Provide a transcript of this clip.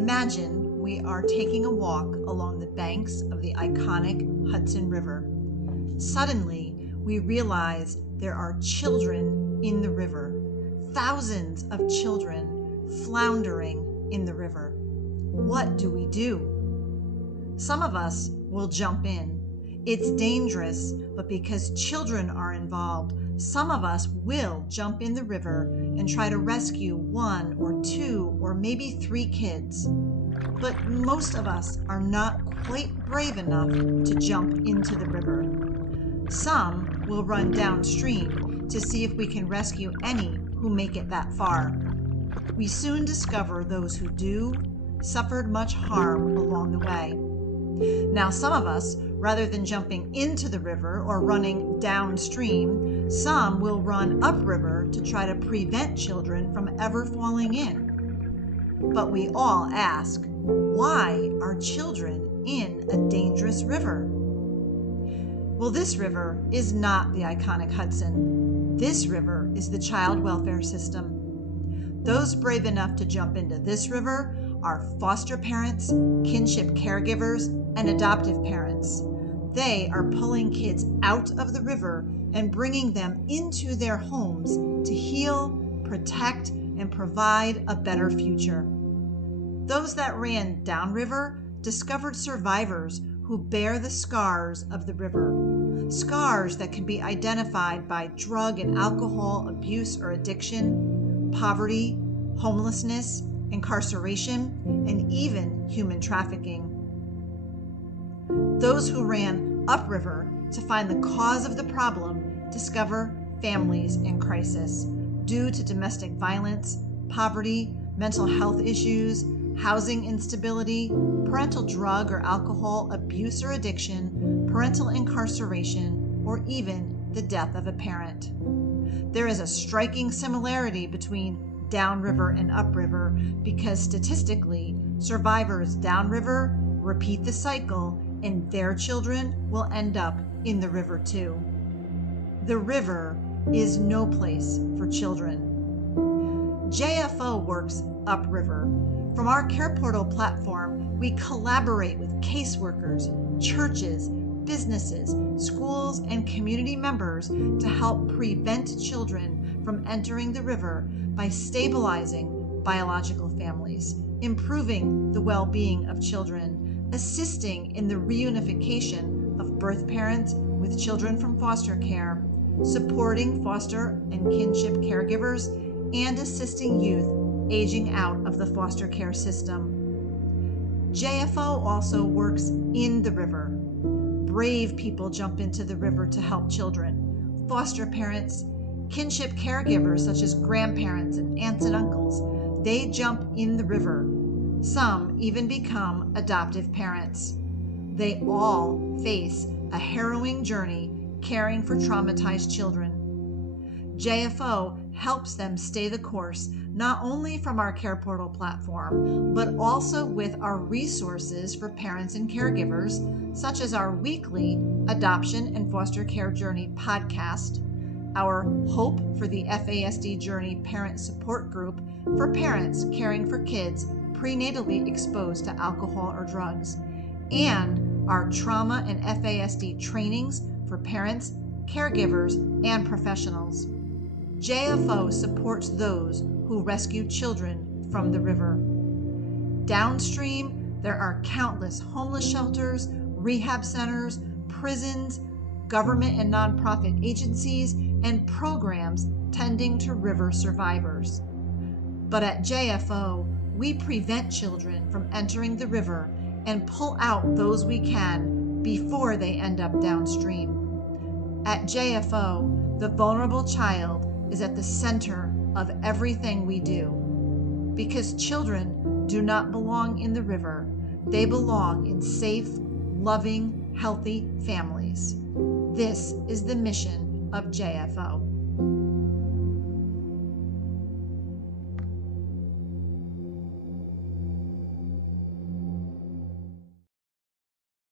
Imagine we are taking a walk along the banks of the iconic Hudson River. Suddenly, we realize there are children in the river, thousands of children floundering in the river. What do we do? Some of us will jump in. It's dangerous, but because children are involved, some of us will jump in the river and try to rescue 1 or 2 or maybe 3 kids. But most of us are not quite brave enough to jump into the river. Some will run downstream to see if we can rescue any who make it that far. We soon discover those who do suffered much harm along the way. Now, some of us, rather than jumping into the river or running downstream, some will run upriver to try to prevent children from ever falling in. But we all ask, why are children in a dangerous river? Well, this river is not the iconic Hudson. This river is the child welfare system. Those brave enough to jump into this river are foster parents, kinship caregivers, and adoptive parents. They are pulling kids out of the river and bringing them into their homes to heal, protect, and provide a better future. Those that ran downriver discovered survivors who bear the scars of the river, scars that can be identified by drug and alcohol abuse or addiction, poverty, homelessness, incarceration, and even human trafficking. Those who ran upriver to find the cause of the problem discover families in crisis due to domestic violence, poverty, mental health issues, housing instability, parental drug or alcohol abuse or addiction, parental incarceration, or even the death of a parent. There is a striking similarity between downriver and upriver because statistically, survivors downriver repeat the cycle and their children will end up in the river too. The river is no place for children. JFO works upriver. From our Care Portal platform, we collaborate with caseworkers, churches, businesses, schools, and community members to help prevent children from entering the river by stabilizing biological families, improving the well-being of children, assisting in the reunification of birth parents with children from foster care, supporting foster and kinship caregivers, and assisting youth aging out of the foster care system. JFO also works in the river. Brave people jump into the river to help children. Foster parents, kinship caregivers such as grandparents and aunts and uncles, they jump in the river. Some even become adoptive parents. They all face a harrowing journey caring for traumatized children. JFO helps them stay the course, not only from our Care Portal platform, but also with our resources for parents and caregivers, such as our weekly Adoption and Foster Care Journey podcast, our Hope for the FASD Journey Parent Support Group for parents caring for kids prenatally exposed to alcohol or drugs, and our trauma and FASD trainings for parents, caregivers, and professionals. JFO supports those who rescue children from the river. Downstream, there are countless homeless shelters, rehab centers, prisons, government and nonprofit agencies, and programs tending to river survivors. But at JFO, we prevent children from entering the river and pull out those we can before they end up downstream. At JFO, the vulnerable child is at the center of everything we do. Because children do not belong in the river, they belong in safe, loving, healthy families. This is the mission of JFO.